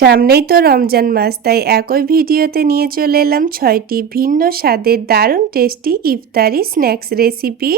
সামনেই তো রমজান মাস, তাই একই ভিডিওতে নিয়ে চলে এলাম 6টি ভিন্ন স্বাদের দারুণ টেস্টি ইফতারি স্ন্যাক্স রেসিপি।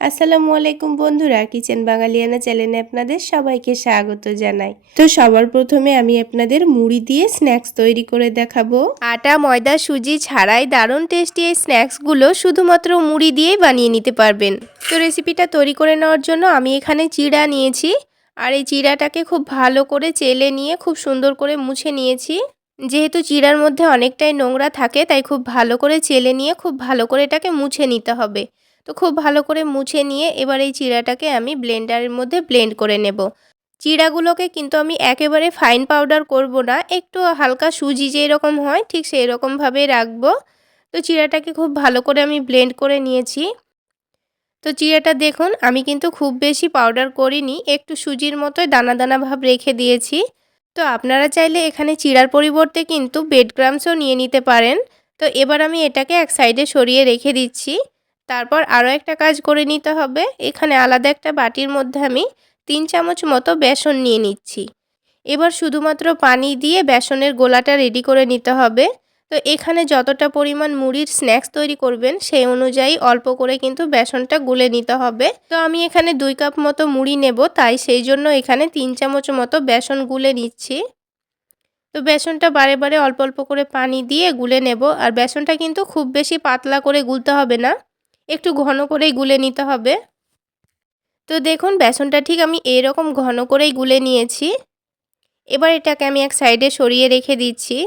আসসালামু আলাইকুম বন্ধুরা, কিচেন বাঙালিয়ানা চ্যানেলে আপনাদের সবাইকে স্বাগত জানাই। তো সবার প্রথমে আমি আপনাদের মুড়ি দিয়ে স্ন্যাক্স তৈরি করে দেখাবো। আটা, ময়দা, সুজি ছাড়াই দারুণ টেস্টি এই স্ন্যাক্সগুলো শুধুমাত্র মুড়ি দিয়েই বানিয়ে নিতে পারবেন। তো রেসিপিটা তৈরি করে নেওয়ার জন্য আমি এখানে চিড়া নিয়েছি, আর এই চিড়াটাকে খুব ভালো করে চেলে নিয়ে খুব সুন্দর করে মুছে নিয়েছি। যেহেতু চিড়ার মধ্যে অনেকটাই নোংরা থাকে, তাই খুব ভালো করে চেলে নিয়ে খুব ভালো করে এটাকে মুছে নিতে হবে। তো খুব ভালো করে মুছে নিয়ে এবার এই চিড়াটাকে আমি ব্লেন্ডারের মধ্যে ব্লেন্ড করে নেব। চিড়াগুলোকে কিন্তু আমি একেবারে ফাইন পাউডার করব না, একটু হালকা সুজি যেই রকম হয় ঠিক সেই রকমভাবেই রাখবো। তো চিড়াটাকে খুব ভালো করে আমি ব্লেন্ড করে নিয়েছি। তো চিড়াটা দেখুন, আমি কিন্তু খুব বেশি পাউডার করিনি, একটু সুজির মতোই দানা দানা ভাব রেখে দিয়েছি। তো আপনারা চাইলে এখানে চিড়ার পরিবর্তে কিন্তু ব্রেড ক্রাম্বসও নিয়ে নিতে পারেন। তো এবার আমি এটাকে এক সাইডে সরিয়ে রেখে দিচ্ছি। তারপর আরও একটা কাজ করে নিতে হবে। এখানে আলাদা একটা বাটির মধ্যে আমি 3 চামচ মতো বেসন নিয়ে নিচ্ছি। এবার শুধুমাত্র পানি দিয়ে বেসনের গোলাটা রেডি করে নিতে হবে। তো এখানে যতটা পরিমাণ মুড়ির স্ন্যাক্স তৈরি করবেন সেই অনুযায়ী অল্প করে কিন্তু বেসনটা গুলে নিতে হবে। তো আমি এখানে 2 কাপ মতো মুড়ি নেব, তাই সেই জন্য এখানে 3 চামচ মতো বেসন গুলে নিচ্ছি। তো বেসনটা বারে বারে অল্প অল্প করে পানি দিয়ে গুলে নেব। আর বেসনটা কিন্তু খুব বেশি পাতলা করে গুলতে হবে না, একটু ঘন করেই গুলে নিতে হবে। তো দেখুন, বেসনটা ঠিক আমি এরকম ঘন করেই গুলে নিয়েছি। এবার এটাকে আমি এক সাইডে সরিয়ে রেখে দিচ্ছি।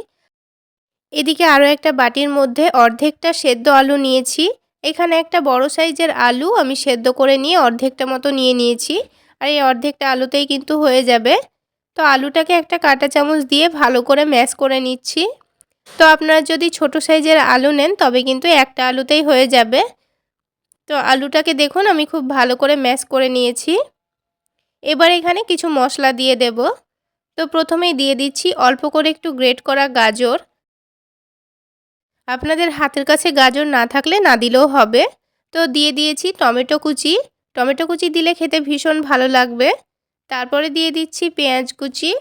এদিকে আরও একটা বাটির মধ্যে অর্ধেকটা সেদ্ধ আলু নিয়েছি। এখানে একটা বড় সাইজের আলু আমি সেদ্ধ করে নিয়ে অর্ধেকটা মতো নিয়ে নিয়েছি। আর এই অর্ধেকটা আলুতেই কিন্তু হয়ে যাবে। তো আলুটাকে একটা কাঁটা চামচ দিয়ে ভালো করে ম্যাশ করে নিচ্ছি। তো আপনারা যদি ছোট সাইজের আলু নেন তবে কিন্তু একটা আলুতেই হয়ে যাবে। তো আলুটাকে দেখুন আমি খুব ভালো করে ম্যাশ করে নিয়েছি। এবার এখানে কিছু মশলা দিয়ে দেব। তো প্রথমেই দিয়ে দিচ্ছি অল্প করে একটু গ্রেট করা গাজর। আপনাদের হাতের কাছে গাজর না থাকলে না দিলেও হবে। তো দিয়ে দিয়েছি টমেটো কুচি। টমেটো কুচি দিলে খেতে ভীষণ ভালো লাগবে। তারপরে দিয়ে দিচ্ছি পেঁয়াজ কুচি।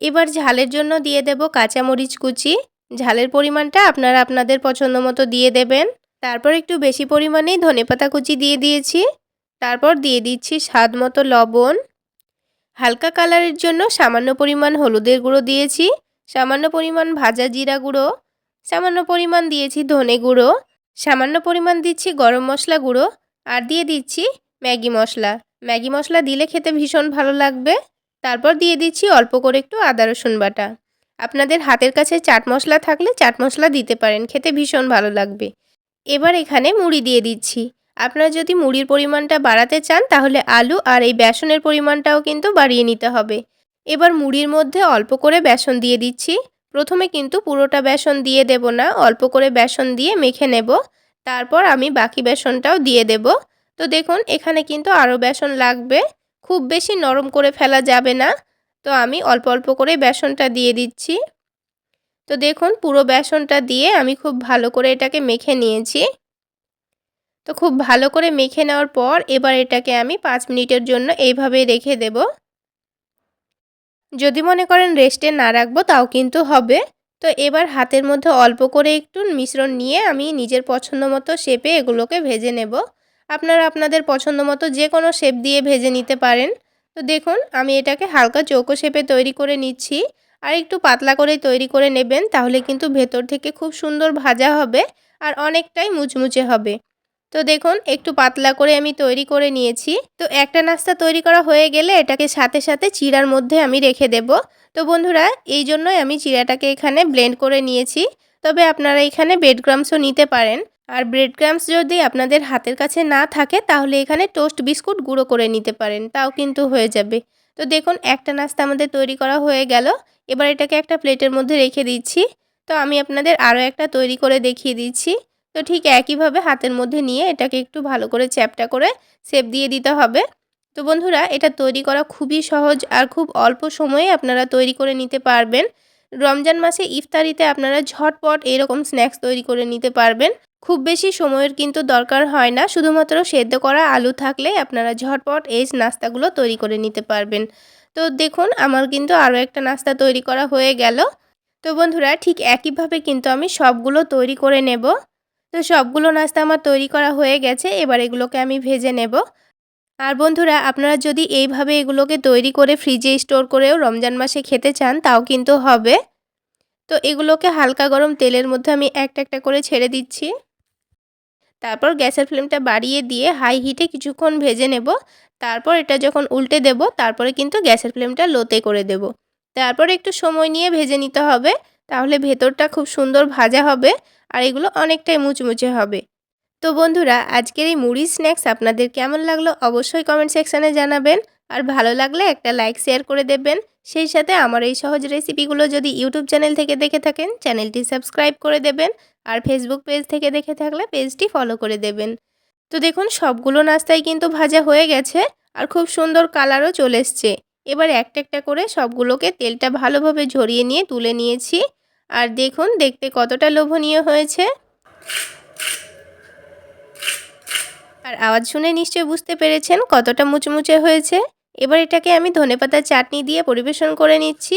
এবার ঝালের জন্য দিয়ে দেব কাঁচামরিচ কুচি। ঝালের পরিমাণটা আপনারা আপনাদের পছন্দ মতো দিয়ে দেবেন। তারপর একটু বেশি পরিমাণেই ধনেপাতা কুচি দিয়ে দিয়েছি। তারপর দিয়ে দিচ্ছি স্বাদ মতো লবণ। হালকা কালারের জন্য সামান্য পরিমাণ হলুদের গুঁড়ো দিয়েছি, সামান্য পরিমাণ ভাজা জিরা গুঁড়ো, সামান্য পরিমাণ দিয়েছি ধনে গুঁড়ো, সামান্য পরিমাণ দিচ্ছি গরম মশলা গুঁড়ো, আর দিয়ে দিচ্ছি ম্যাগি মশলা। ম্যাগি মশলা দিলে খেতে ভীষণ ভালো লাগবে। তারপর দিয়ে দিচ্ছি অল্প করে একটু আদা রসুন বাটা। আপনাদের হাতের কাছে চাট মশলা থাকলে চাট মশলা দিতে পারেন, খেতে ভীষণ ভালো লাগবে। এবার এখানে মুড়ি দিয়ে দিচ্ছি। আপনারা যদি মুড়ির পরিমাণটা বাড়াতে চান তাহলে আলু আর এই বেসনের পরিমাণটাও কিন্তু বাড়িয়ে নিতে হবে। এবার মুড়ির মধ্যে অল্প করে বেসন দিয়ে দিচ্ছি। প্রথমে কিন্তু পুরোটা বেসন দিয়ে দেব না, অল্প করে বেসন দিয়ে মেখে নেব। তারপর আমি বাকি বেসনটাও দিয়ে দেব। তো দেখুন, এখানে কিন্তু আরও বেসন লাগবে, খুব বেশি নরম করে ফেলা যাবে না। তো আমি অল্প অল্প করে বেসনটা দিয়ে দিচ্ছি। তো দেখুন, পুরো বেসনটা দিয়ে আমি খুব ভালো করে এটাকে মেখে নিয়েছি। তো খুব ভালো করে মেখে নেওয়ার পর এবার এটাকে আমি 5 মিনিটের জন্য এইভাবেই রেখে দেব। যদি মনে করেন রেস্টে না রাখবো তাও কিন্তু হবে। তো এবার হাতের মধ্যে অল্প করে একটু মিশ্রণ নিয়ে আমি নিজের পছন্দ মতো শেপে এগুলোকে ভেজে নেব। আপনারা আপনাদের পছন্দ মতো যে কোনো শেপ দিয়ে ভেজে নিতে পারেন। তো দেখুন, আমি এটাকে হালকা চৌকো শেপে তৈরি করে নিচ্ছি। আর একটু পাতলা করে তৈরি করে নেবেন, তাহলে কিন্তু ভেতর থেকে খুব সুন্দর ভাজা হবে আর অনেকটাই মুচমুচে হবে। তো দেখুন, একটু পাতলা করে আমি তৈরি করে নিয়েছি। তো একটা নাস্তা তৈরি করা হয়ে গেলে এটাকে সাথে সাথে চিড়ার মধ্যে আমি রেখে দেব। তো বন্ধুরা, এই জন্যই আমি চিড়াটাকে এখানে ব্লেন্ড করে নিয়েছি। তবে আপনারা এখানে ব্রেড ক্রাম্বসও নিতে পারেন। আর ব্রেড ক্রাম্বস যদি আপনাদের হাতের কাছে না থাকে তাহলে এখানে টোস্ট বিস্কুট গুঁড়ো করে নিতে পারেন, তাও কিন্তু হয়ে যাবে। তো দেখুন, একটা নাস্তা আমাদের তৈরি করা হয়ে গেল। এবার এটাকে একটা প্লেটের মধ্যে রেখে দিচ্ছি। তো আমি আপনাদের আরও একটা তৈরি করে দেখিয়ে দিচ্ছি। তো ঠিক একইভাবে হাতের মধ্যে নিয়ে এটাকে একটু ভালো করে চ্যাপ্টা করে শেপ দিয়ে দিতে হবে। তো বন্ধুরা, এটা তৈরি করা খুবই সহজ আর খুব অল্প সময়ে আপনারা তৈরি করে নিতে পারবেন। রমজান মাসে ইফতারিতে আপনারা ঝটপট এরকম স্ন্যাক্স তৈরি করে নিতে পারবেন। খুব বেশি সময়ের কিন্তু দরকার হয় না, শুধুমাত্র সেদ্ধ করা আলু থাকলে আপনারা ঝটপট এই নাস্তাগুলো তৈরি করে নিতে পারবেন। তো দেখুন আমার কিন্তু আরও একটা নাস্তা তৈরি করা হয়ে গেল। তো বন্ধুরা ঠিক একইভাবে কিন্তু আমি সবগুলো তৈরি করে নেব। তো সবগুলো নাস্তা আমার তৈরি করা হয়ে গেছে, এবার এগুলোকে আমি ভেজে নেব। আর বন্ধুরা আপনারা যদি এইভাবে এগুলোকে তৈরি করে ফ্রিজে স্টোর করেও রমজান মাসে খেতে চান তাও কিন্তু হবে। তো এগুলোকে হালকা গরম তেলের মধ্যে আমি একটা একটা করে ছেড়ে দিচ্ছি। তারপর গ্যাসের ফ্লেমটা বাড়িয়ে দিয়ে হাই হিটে কিছুক্ষণ ভেজে নেব। তারপর এটা যখন উল্টে দেব তারপরে কিন্তু গ্যাসের ফ্লেমটা লোতে করে দেব। তারপর একটু সময় নিয়ে ভেজে নিতে হবে, তাহলে ভেতরটা খুব সুন্দর ভাজা হবে আর এগুলো অনেকটাই মুচমুচে হবে। তো বন্ধুরা আজকের এই মুড়ি স্ন্যাক্স আপনাদের কেমন লাগলো অবশ্যই কমেন্ট সেকশানে জানাবেন। আর ভালো লাগলে একটা লাইক শেয়ার করে দেবেন। সেই সাথে আমার এই সহজ রেসিপিগুলো যদি ইউটিউব চ্যানেল থেকে দেখে থাকেন চ্যানেলটি সাবস্ক্রাইব করে দেবেন। আর ফেসবুক পেজ থেকে দেখে থাকলে পেজটি ফলো করে দেবেন। তো দেখুন সবগুলো নাস্তাই কিন্তু ভাজা হয়ে গেছে আর খুব সুন্দর কালারও চলে এসছে। এবার একটা একটা করে সবগুলোকে তেলটা ভালোভাবে ঝরিয়ে নিয়ে তুলে নিয়েছি। আর দেখুন দেখতে কতটা লোভনীয় হয়েছে। আর আওয়াজ শুনে নিশ্চয়ই বুঝতে পেরেছেন কতটা মুচমুচে হয়েছে। এবার এটাকে আমি ধনেপাতার চাটনি দিয়ে পরিবেশন করে নিচ্ছি।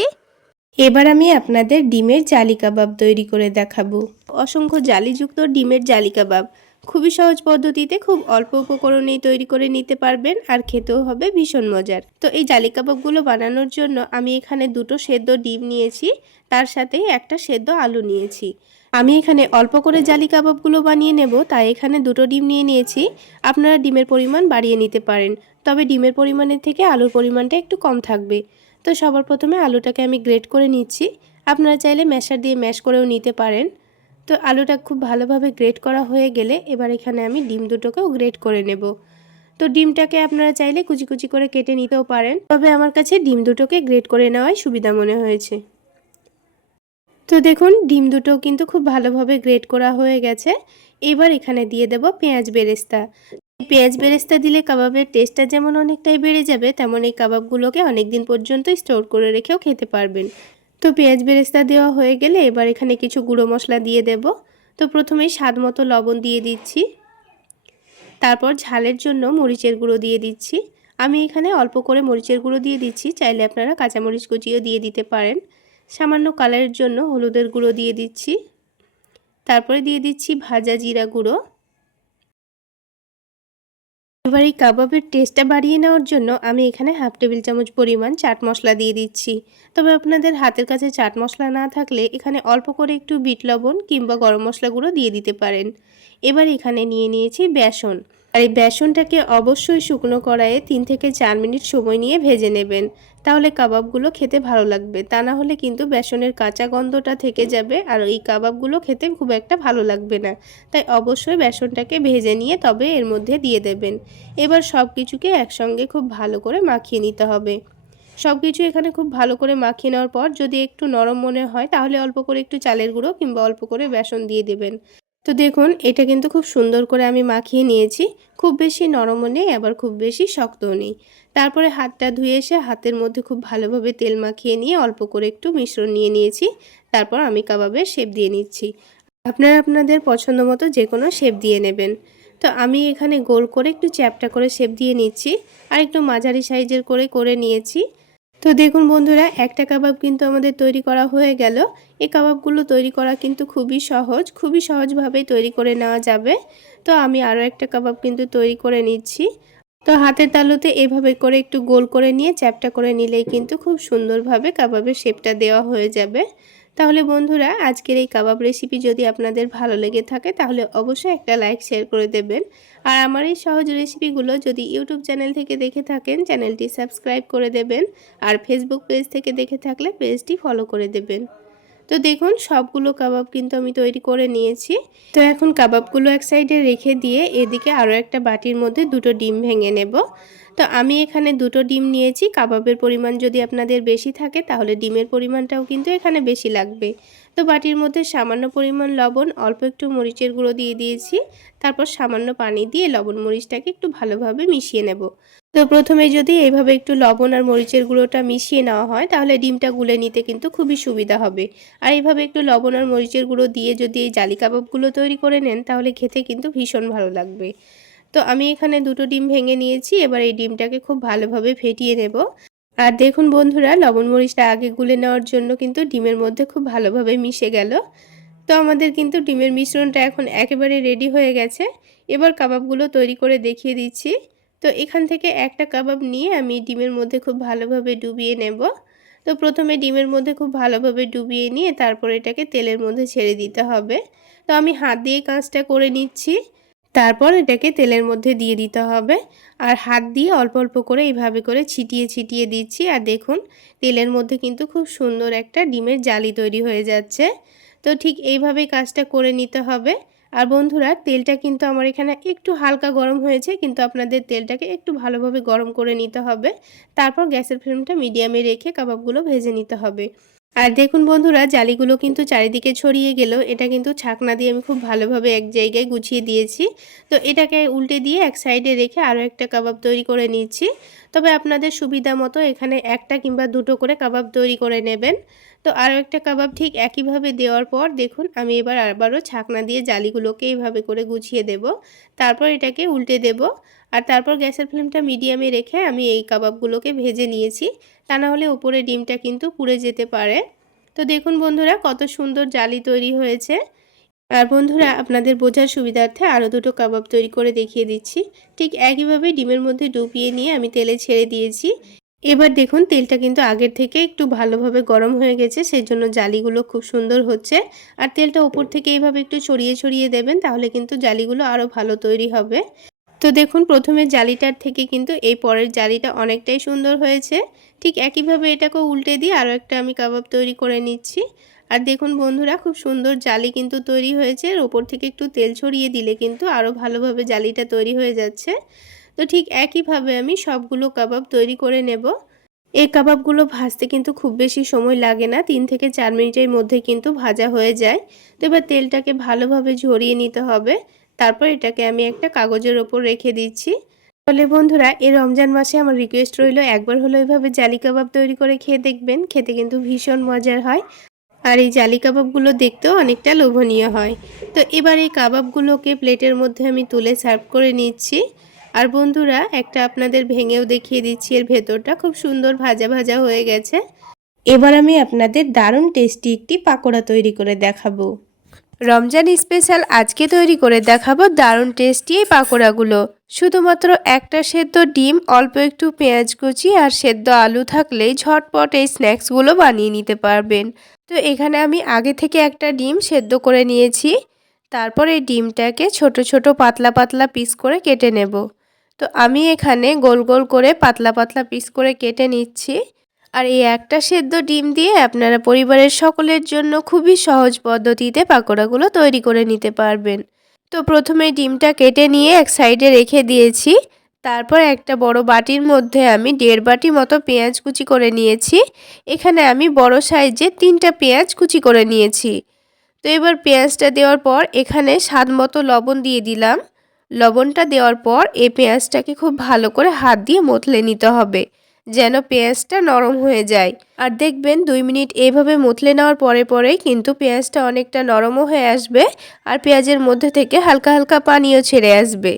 এবার আমি আপনাদের ডিমের জালি কাবাব তৈরি করে দেখাবো। অসংখ্য জালিযুক্ত ডিমের জালি কাবাব খুবই সহজ পদ্ধতিতে খুব অল্প উপকরণেই তৈরি করে নিতে পারবেন আর খেতেও হবে ভীষণ মজার। তো এই জালি কাবাবগুলো বানানোর জন্য আমি এখানে দুটো সেদ্ধ ডিম নিয়েছি, তার সাথেই একটা সেদ্ধ আলু নিয়েছি। আমি এখানে অল্প করে জালি কাবাবগুলো বানিয়ে নেব, তাই এখানে দুটো ডিম নিয়েছি। আপনারা ডিমের পরিমাণ বাড়িয়ে নিতে পারেন, তবে ডিমের পরিমাণের থেকে আলুর পরিমাণটা একটু কম থাকবে। তো সবার প্রথমে আলুটাকে আমি গ্রেট করে নিচ্ছি। আপনারা চাইলে ম্যাশার দিয়ে ম্যাশ করেও নিতে পারেন। তো আলুটা খুব ভালোভাবে গ্রেট করা হয়ে গেলে এবার এখানে আমি ডিম দুটোকেও গ্রেট করে নেব। তো ডিমটাকে আপনারা চাইলে কুচি কুচি করে কেটে নিতেও পারেন, তবে আমার কাছে ডিম দুটোকে গ্রেট করে নেওয়াই সুবিধা মনে হয়েছে। তো দেখুন ডিম দুটো কিন্তু খুব ভালোভাবে গ্রেট করা হয়ে গেছে। এবার এখানে দিয়ে দেব পেঁয়াজ বেরেস্তা। পেঁয়াজ বেরেস্তা দিলে কাবাবের টেস্টটা যেমন অনেকটাই বেড়ে যাবে, তেমন এই কাবাবগুলোকে অনেক দিন পর্যন্ত স্টোর করে রেখেও খেতে পারবেন। তো পেঁয়াজ বেরেস্তা দেওয়া হয়ে গেলে এবার এখানে কিছু গুঁড়ো মশলা দিয়ে দেব। তো প্রথমেই স্বাদ মতো লবণ দিয়ে দিচ্ছি। তারপর ঝালের জন্য মরিচের গুঁড়ো দিয়ে দিচ্ছি। আমি এখানে অল্প করে মরিচের গুঁড়ো দিয়ে দিচ্ছি, চাইলে আপনারা কাঁচামরিচ কুচিও দিয়ে দিতে পারেন। সামান্য কালারের জন্য হলুদের গুঁড়ো দিয়ে দিচ্ছি। তারপরে দিয়ে দিচ্ছি ভাজা জিরা গুঁড়ো। এবার এই কাবাবের টেস্টটা বাড়িয়ে নেওয়ার জন্য আমি এখানে হাফ টেবিল চামচ পরিমাণ চাট মশলা দিয়ে দিচ্ছি। তবে আপনাদের হাতের কাছে চাট মশলা না থাকলে এখানে অল্প করে একটু বিট লবণ কিংবা গরম মশলা গুঁড়ো দিয়ে দিতে পারেন। এবার এখানে নিয়েছি বেসন। আর এই বেসনটাকে অবশ্যই শুকনো কড়াইয়ে 3 থেকে 4 মিনিট সময় নিয়ে ভেজে নেবেন, তাহলে কাবাবগুলো খেতে ভালো লাগবে। তা না হলে কিন্তু বেসনের কাঁচা গন্ধটা থেকে যাবে আর এই কাবাবগুলো খেতে খুব একটা ভালো লাগবে না। তাই অবশ্যই বেসনটাকে ভেজে নিয়ে তবে এর মধ্যে দিয়ে দেবেন। এবার সব কিছুকে একসঙ্গে খুব ভালো করে মাখিয়ে নিতে হবে। সব কিছু এখানে খুব ভালো করে মাখিয়ে নেওয়ার পর যদি একটু নরম মনে হয় তাহলে অল্প করে একটু চালের গুঁড়ো কিংবা অল্প করে বেসন দিয়ে দেবেন। তো দেখুন এটা কিন্তু খুব সুন্দর করে আমি মাখিয়ে নিয়েছি। খুব বেশি নরমও নেই আবার খুব বেশি শক্তও নেই। তারপরে হাতটা ধুয়ে এসে হাতের মধ্যে খুব ভালোভাবে তেল মাখিয়ে নিয়ে অল্প করে একটু মিশ্রণ নিয়েছি। তারপর আমি কাবাবের শেপ দিয়ে নিচ্ছি। আপনারা আপনাদের পছন্দ মতো যে কোনো শেপ দিয়ে নেবেন। তো আমি এখানে গোল করে একটু চ্যাপ্টা করে শেপ দিয়ে নিচ্ছি আর একটু মাঝারি সাইজের করে নিয়েছি। তো দেখুন বন্ধুরা একটা কাবাব কিন্তু আমাদের তৈরি করা হয়ে গেল। এই কাবাবগুলো তৈরি করা কিন্তু খুবই সহজভাবেই তৈরি করে নেওয়া যাবে। তো আমি আরও একটা কাবাব কিন্তু তৈরি করে নিচ্ছি। তো হাতের তালুতে এভাবে করে একটু গোল করে নিয়ে চ্যাপ্টা করে নিলেই কিন্তু খুব সুন্দরভাবে কাবাবের শেপটা দেওয়া হয়ে যাবে। তাহলে বন্ধুরা আজকের এই কাবাব রেসিপি যদি আপনাদের ভালো লেগে থাকে তাহলে অবশ্যই একটা লাইক শেয়ার করে দেবেন। আর আমার এই সহজ রেসিপিগুলো যদি ইউটিউব চ্যানেল থেকে দেখে থাকেন চ্যানেলটি সাবস্ক্রাইব করে দেবেন। আর ফেসবুক পেজ থেকে দেখে থাকলে পেজটি ফলো করে দেবেন। তো দেখুন সবগুলো কাবাব কিন্তু আমি তৈরি করে নিয়েছি। তো এখন কাবাবগুলো এক সাইডে রেখে দিয়ে এদিকে আরও একটা বাটির মধ্যে দুটো ডিম ভেঙে নেব। তো আমি এখানে দুটো ডিম নিয়েছি। কাবাবের পরিমাণ যদি আপনাদের বেশি থাকে তাহলে ডিমের পরিমাণটাও কিন্তু এখানে বেশি লাগবে। তো বাটির মধ্যে সামান্য পরিমাণ লবণ, অল্প একটু মরিচের গুঁড়ো দিয়ে দিয়েছি। তারপর সামান্য পানি দিয়ে লবণ মরিচটাকে একটু ভালোভাবে মিশিয়ে নেব। তো প্রথমে যদি এইভাবে একটু লবণ আর মরিচের গুঁড়োটা মিশিয়ে নেওয়া হয় তাহলে ডিমটা গুলে নিতে কিন্তু খুবই সুবিধা হবে। আর এইভাবে একটু লবণ আর মরিচের গুঁড়ো দিয়ে যদি এই জালি কাবাবগুলো তৈরি করে নেন তাহলে খেতে কিন্তু ভীষণ ভালো লাগবে। তো আমি এখানে দুটো ডিম ভেঙে নিয়েছি। এবার এই ডিমটাকে খুব ভালোভাবে ফেটিয়ে নেব। আর দেখুন বন্ধুরা, লবণ মরিচটা আগে গুলে নেওয়ার জন্য কিন্তু ডিমের মধ্যে খুব ভালোভাবে মিশে গেল। তো আমাদের কিন্তু ডিমের মিশ্রণটা এখন একেবারে রেডি হয়ে গেছে। এবার কাবাবগুলো তৈরি করে দেখিয়ে দিচ্ছি। তো এখান থেকে একটা কাবাব নিয়ে আমি ডিমের মধ্যে খুব ভালোভাবে ডুবিয়ে নেব। তো প্রথমে ডিমের মধ্যে খুব ভালোভাবে ডুবিয়ে নিয়ে তারপর এটাকে তেলের মধ্যে ছেড়ে দিতে হবে। তো আমি হাত দিয়ে কাজটা করে নিচ্ছি। তারপর এটাকে তেলের মধ্যে দিয়ে দিতে হবে। আর হাত দিয়ে অল্প অল্প করে এইভাবে করে ছিটিয়ে ছিটিয়ে দিচ্ছি। আর দেখুন তেলের মধ্যে কিন্তু খুব সুন্দর একটা ডিমের জালি তৈরি হয়ে যাচ্ছে। তো ঠিক এইভাবেই কাজটা করে নিতে হবে। আর বন্ধুরা, তেলটা কিন্তু আমার এখানে একটু হালকা গরম হয়েছে, কিন্তু আপনাদের তেলটাকে একটু ভালোভাবে গরম করে নিতে হবে। তারপর গ্যাসের ফ্লেমটা মিডিয়ামে রেখে কাবাবগুলো ভেজে নিতে হবে। আর দেখুন বন্ধুরা, জালিগুলো কিন্তু চারিদিকে ছড়িয়ে গেল। এটা কিন্তু ছাকনা দিয়ে আমি খুব ভালোভাবে এক জায়গায় গুছিয়ে দিয়েছি। তো এটাকে উল্টে দিয়ে এক সাইডে রেখে আরও একটা কাবাব তৈরি করে নিচ্ছি। তবে আপনাদের সুবিধা মতো এখানে একটা কিংবা দুটো করে কাবাব তৈরি করে নেবেন। তো আরও একটা কাবাব ঠিক একইভাবে দেওয়ার পর দেখুন আমি এবার আবারও ছাকনা দিয়ে জালিগুলোকে এইভাবে করে গুছিয়ে দেব। তারপর এটাকে উল্টে দেব। আর তারপর গ্যাসের ফ্লেমটা মিডিয়ামে রেখে আমি এই কাবাবগুলোকে ভেজে নিয়েছি। তা না হলে উপরে ডিমটা কিন্তু পুড়ে যেতে পারে। তো দেখুন বন্ধুরা, কত সুন্দর জালি তৈরি হয়েছে। আর বন্ধুরা, আপনাদের বোঝার সুবিধার্থে আরও দুটো কাবাব তৈরি করে দেখিয়ে দিচ্ছি। ঠিক একইভাবে ডিমের মধ্যে ডুবিয়ে নিয়ে আমি তেলে ছেড়ে দিয়েছি। এবার দেখুন তেলটা কিন্তু আগের থেকে একটু ভালোভাবে গরম হয়ে গেছে, সেই জন্য জালিগুলো খুব সুন্দর হচ্ছে। আর তেলটা উপর থেকে এইভাবে একটু ছড়িয়ে ছড়িয়ে দেবেন, তাহলে কিন্তু জালিগুলো আরও ভালো তৈরি হবে। তো দেখুন প্রথমে জালিটার থেকে কিন্তু এই পরের জালিটা অনেকটাই সুন্দর হয়েছে। ঠিক একইভাবে এটাকে উল্টে দিয়ে আরও একটা আমি কাবাব তৈরি করে নিচ্ছি। আর দেখুন বন্ধুরা, খুব সুন্দর জালি কিন্তু তৈরি হয়েছে। এর ওপর থেকে একটু তেল ছড়িয়ে দিলে কিন্তু আরও ভালোভাবে জালিটা তৈরি হয়ে যাচ্ছে। তো ঠিক একইভাবে আমি সবগুলো কাবাব তৈরি করে নেব। এই কাবাবগুলো ভাজতে কিন্তু খুব বেশি সময় লাগে না, 3 থেকে 4 মিনিটের মধ্যে কিন্তু ভাজা হয়ে যায়। তো এবার তেলটাকে ভালোভাবে ঝরিয়ে নিতে হবে। তারপর এটাকে আমি একটা কাগজের ওপর রেখে দিচ্ছি। তাহলে বন্ধুরা, এই রমজান মাসে আমার রিকোয়েস্ট রইল, একবার হলো এভাবে জালি কাবাব তৈরি করে খেয়ে দেখবেন। খেতে কিন্তু ভীষণ মজার হয়। আর এই জালি কাবাবগুলো দেখতেও অনেকটা লোভনীয় হয়। তো এবার এই কাবাবগুলোকে প্লেটের মধ্যে আমি তুলে সার্ভ করে নিচ্ছি। আর বন্ধুরা, একটা আপনাদের ভেঙেও দেখিয়ে দিচ্ছি, এর ভেতরটা খুব সুন্দর ভাজা ভাজা হয়ে গেছে। এবার আমি আপনাদের দারুণ টেস্টি একটি পাকোড়া তৈরি করে দেখাবো। রমজান স্পেশাল আজকে তৈরি করে দেখাবো দারুণ টেস্টি এই পাকোড়াগুলো। শুধুমাত্র একটা সেদ্ধ ডিম, অল্প একটু পেঁয়াজ কুচি আর সেদ্ধ আলু থাকলেই ঝটপট এই স্ন্যাক্সগুলো বানিয়ে নিতে পারবেন। তো এখানে আমি আগে থেকে একটা ডিম সেদ্ধ করে নিয়েছি। তারপর এই ডিমটাকে ছোট ছোট পাতলা পাতলা পিস করে কেটে নেব। তো আমি এখানে গোল গোল করে পাতলা পাতলা পিস করে কেটে নিচ্ছি। আর এই একটা সেদ্ধ ডিম দিয়ে আপনারা পরিবারের সকলের জন্য খুবই সহজ পদ্ধতিতে পাকোড়াগুলো তৈরি করে নিতে পারবেন। তো প্রথমে ডিমটা কেটে নিয়ে এক সাইডে রেখে দিয়েছি। তারপর একটা বড় বাটির মধ্যে আমি 1.5 বাটি মতো পেঁয়াজ কুচি করে নিয়েছি। এখানে আমি বড় সাইজে 3টা পেঁয়াজ কুচি করে নিয়েছি। তো এবার পেঁয়াজটা দেওয়ার পর এখানে স্বাদ মতো লবণ দিয়ে দিলাম। লবণটা দেওয়ার পর এই পেঁয়াজটাকে খুব ভালো করে হাত দিয়ে মথলে নিতে হবে, যেন পেঁয়াজটা নরম হয়ে যায়। আর দেখবেন 2 মিনিট এইভাবে মথলে নেওয়ার পরেই কিন্তু পেঁয়াজটা অনেকটা নরমও হয়ে আসবে। আর পেঁয়াজের মধ্যে থেকে হালকা হালকা পানিও ছেড়ে আসবে।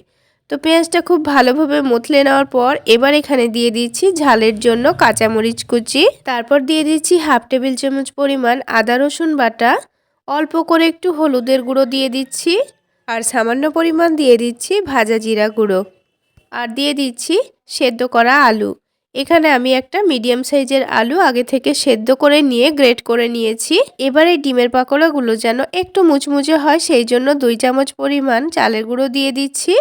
তো পেঁয়াজটা খুব ভালোভাবে মথলে নেওয়ার পর এবার এখানে দিয়ে দিচ্ছি ঝালের জন্য কাঁচামরিচ কুচি। তারপর দিয়ে দিচ্ছি 1/2 টেবিল চামচ পরিমাণ আদা রসুন বাটা। অল্প করে একটু হলুদের গুঁড়ো দিয়ে দিচ্ছি। আর সামান্য পরিমাণ দিয়ে দিচ্ছি ভাজা জিরা গুঁড়ো। আর দিয়ে দিচ্ছি সেদ্ধ করা আলু। এখানে আমি একটা মিডিয়াম সাইজের আলু আগে থেকে সেদ্ধ করে নিয়ে গ্রেট করে নিয়েছি। এবারে ডিমের পাকোড়াগুলো যেন একটু মুচমুচে হয়, সেই জন্য 2 চামচ পরিমাণ চালের গুঁড়ো দিয়ে দিচ্ছি।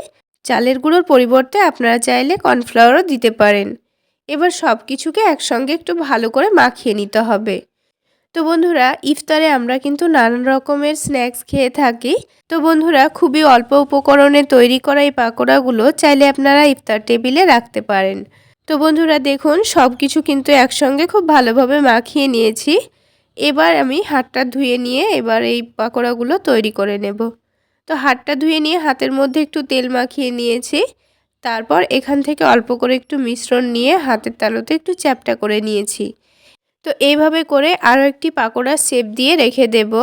চালের গুঁড়োর পরিবর্তে আপনারা চাইলে কর্নফ্লাওয়ারও দিতে পারেন। এবার সব কিছুকে একসঙ্গে একটু ভালো করে মাখিয়ে নিতে হবে। তো বন্ধুরা, ইফতারে আমরা কিন্তু নানান রকমের স্ন্যাক্স খেয়ে থাকি। তো বন্ধুরা, খুবই অল্প উপকরণে তৈরি করা এই পাকোড়াগুলো চাইলে আপনারা ইফতার টেবিলে রাখতে পারেন। তো বন্ধুরা দেখুন, সব কিছু কিন্তু একসঙ্গে খুব ভালোভাবে মাখিয়ে নিয়েছি। এবার আমি হাতটা ধুয়ে নিয়ে এবার এই পাকোড়াগুলো তৈরি করে নেব। তো হাতটা ধুয়ে নিয়ে হাতের মধ্যে একটু তেল মাখিয়ে নিয়েছি। তারপর এখান থেকে অল্প করে একটু মিশ্রণ নিয়ে হাতের তালুতে একটু চ্যাপ্টা করে নিয়েছি। তো এইভাবে করে আরও একটি পাকোড়ার শেপ দিয়ে রেখে দেব।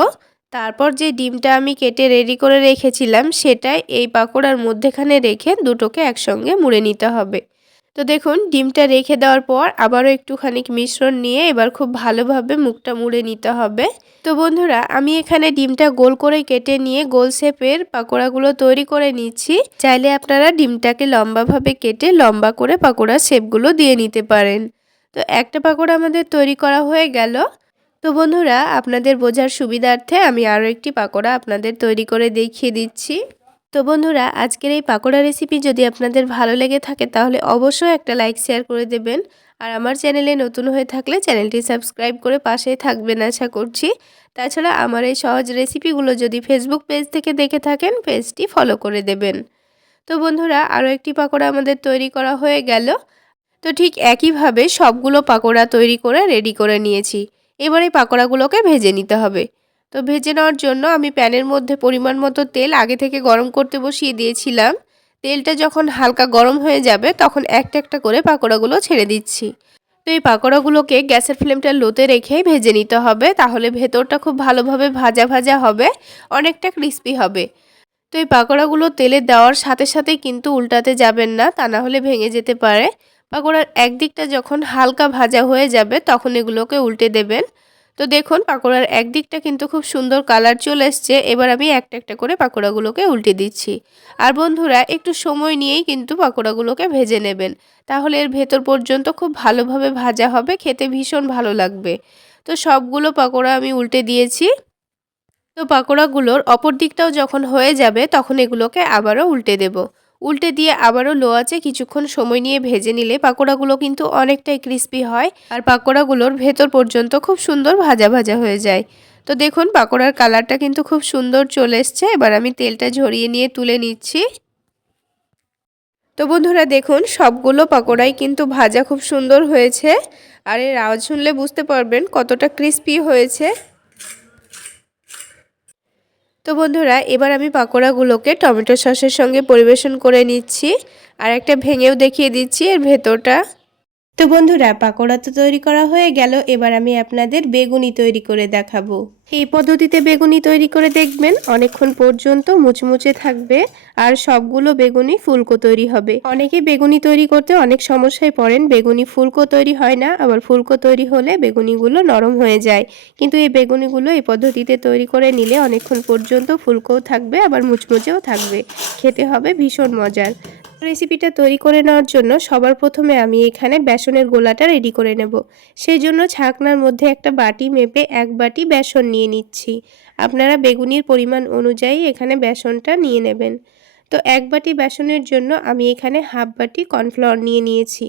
তারপর যে ডিমটা আমি কেটে রেডি করে রেখেছিলাম সেটাই এই পাকোড়ার মধ্যেখানে রেখে দুটোকে একসঙ্গে মুড়ে নিতে হবে। তো দেখুন ডিমটা রেখে দেওয়ার পর আবারও একটুখানি মিশ্রণ নিয়ে এবার খুব ভালোভাবে মুখটা মুড়ে নিতে হবে। তো বন্ধুরা আমি এখানে ডিমটা গোল করে কেটে নিয়ে গোল শেপের পাকোড়াগুলো তৈরি করে নিচ্ছি। চাইলে আপনারা ডিমটাকে লম্বাভাবে কেটে লম্বা করে পাকোড়ার শেপগুলো দিয়ে নিতে পারেন। তো একটা পাকোড়া আমাদের তৈরি করা হয়ে গেল। তো বন্ধুরা আপনাদের বোঝার সুবিধার্থে আমি আরও একটি পাকোড়া আপনাদের তৈরি করে দেখিয়ে দিচ্ছি। তো বন্ধুরা আজকের এই পাকোড়া রেসিপি যদি আপনাদের ভালো লেগে থাকে তাহলে অবশ্যই একটা লাইক শেয়ার করে দেবেন। আর আমার চ্যানেলে নতুন হয়ে থাকলে চ্যানেলটি সাবস্ক্রাইব করে পাশেই থাকবেন আশা করছি। তাছাড়া আমার এই সহজ রেসিপিগুলো যদি ফেসবুক পেজ থেকে দেখে থাকেন পেজটি ফলো করে দেবেন। তো বন্ধুরা আরও একটি পাকোড়া আমাদের তৈরি করা হয়ে গেল। তো ঠিক একইভাবে সবগুলো পাকোড়া তৈরি করে রেডি করে নিয়েছি। এবার এই পাকোড়াগুলোকে ভেজে নিতে হবে। তো ভেজে নেওয়ার জন্য আমি প্যানের মধ্যে পরিমাণ মতো তেল আগে থেকে গরম করতে বসিয়ে দিয়েছিলাম। তেলটা যখন হালকা গরম হয়ে যাবে তখন একটা একটা করে পাকোড়াগুলো ছেড়ে দিচ্ছি। তো এই পাকোড়াগুলোকে গ্যাসের ফ্লেমটা লোতে রেখেই ভেজে নিতে হবে, তাহলে ভেতরটা খুব ভালোভাবে ভাজা ভাজা হবে, অনেকটা ক্রিস্পি হবে। তো এই পাকোড়াগুলো তেলে দেওয়ার সাথে সাথেই কিন্তু উল্টাতে যাবেন না, তা না হলে ভেঙে যেতে পারে। পাকোড়ার একদিকটা যখন হালকা ভাজা হয়ে যাবে তখন এগুলোকে উল্টে দেবেন। তো দেখুন পাকোড়ার একদিকটা কিন্তু খুব সুন্দর কালার চলে এসছে। এবার আমি একটা একটা করে পাকোড়াগুলোকে উল্টে দিচ্ছি। আর বন্ধুরা একটু সময় নিয়েই কিন্তু পাকোড়াগুলোকে ভেজে নেবেন, তাহলে এর ভেতর পর্যন্ত খুব ভালোভাবে ভাজা হবে, খেতে ভীষণ ভালো লাগবে। তো সবগুলো পাকোড়া আমি উল্টে দিয়েছি। তো পাকোড়াগুলোর অপর দিকটাও যখন হয়ে যাবে তখন এগুলোকে আবারও উল্টে দেব। উল্টে দিয়ে আবারও লো আঁচে কিছুক্ষণ সময় নিয়ে ভেজে নিলে পাকোড়াগুলো কিন্তু অনেকটাই ক্রিস্পি হয় আর পাকোড়াগুলোর ভেতর পর্যন্ত খুব সুন্দর ভাজা ভাজা হয়ে যায়। তো দেখুন পাকোড়ার কালারটা কিন্তু খুব সুন্দর চলে এসছে। এবার আমি তেলটা ঝরিয়ে নিয়ে তুলে নিচ্ছি। তো বন্ধুরা দেখুন সবগুলো পাকোড়াই কিন্তু ভাজা খুব সুন্দর হয়েছে, আর এর আওয়াজ শুনলে বুঝতে পারবেন কতটা ক্রিস্পি হয়েছে। তো বন্ধুরা এবার আমি পাকোড়াগুলোকে টমেটো সসের সঙ্গে পরিবেশন করে নিচ্ছি, আর একটা ভেঙেও দেখিয়ে দিচ্ছি এর ভেতরটা। তো বন্ধুরা পাকোড়া তো তৈরি করা হয়ে গেল, এবার আমি আপনাদের বেগুনি তৈরি করে দেখাবো। এই পদ্ধতিতে বেগুনি তৈরি করে দেখবেন অনেকক্ষণ পর্যন্ত মুচমুচে থাকবে আর সবগুলো বেগুনি ফুলকো তৈরি হবে। অনেকে বেগুনি তৈরি করতে অনেক সমস্যায় পড়েন, বেগুনি ফুলকো তৈরি হয় না, আবার ফুলকো তৈরি হলে বেগুনিগুলো নরম হয়ে যায়। কিন্তু এই বেগুনিগুলো এই পদ্ধতিতে তৈরি করে নিলে অনেকক্ষণ পর্যন্ত ফুলকোও থাকবে আবার মুচমুচেও থাকবে, খেতে হবে ভীষণ মজার। রেসিপিটা তৈরি করে নেওয়ার জন্য সবার প্রথমে আমি এখানে বেসনের গোলাটা রেডি করে নেব। সেই জন্য ছাকনার মধ্যে একটা বাটি মেপে 1 বাটি বেসন নিয়ে নিচ্ছি। আপনারা বেগুনির পরিমাণ অনুযায়ী এখানে বেসনটা নিয়ে নেবেন। তো 1 বাটি বেসনের জন্য আমি এখানে হাফ বাটি কর্নফ্লাওয়ার নিয়ে নিয়েছি।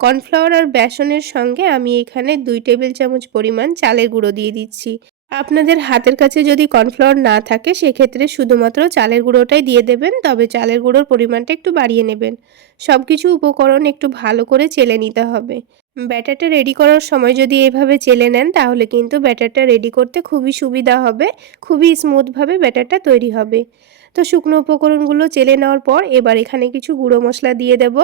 কর্নফ্লাওয়ার আর বেসনের সঙ্গে আমি এখানে 2 টেবিল চামচ পরিমাণ চালের গুঁড়ো দিয়ে দিচ্ছি। আপনাদের হাতের কাছে যদি কর্নফ্লাওয়ার না থাকে সেক্ষেত্রে শুধুমাত্র চালের গুঁড়োটাই দিয়ে দেবেন, তবে চালের গুঁড়োর পরিমাণটা একটু বাড়িয়ে নেবেন। সব কিছু উপকরণ একটু ভালো করে চেলে নিতে হবে। ব্যাটারটা রেডি করার সময় যদি এভাবে চেলে নেন তাহলে কিন্তু ব্যাটারটা রেডি করতে খুবই সুবিধা হবে, খুবই স্মুথভাবে ব্যাটারটা তৈরি হবে। তো শুকনো উপকরণগুলো চেলে নেওয়ার পর এবার এখানে কিছু গুঁড়ো মশলা দিয়ে দেব।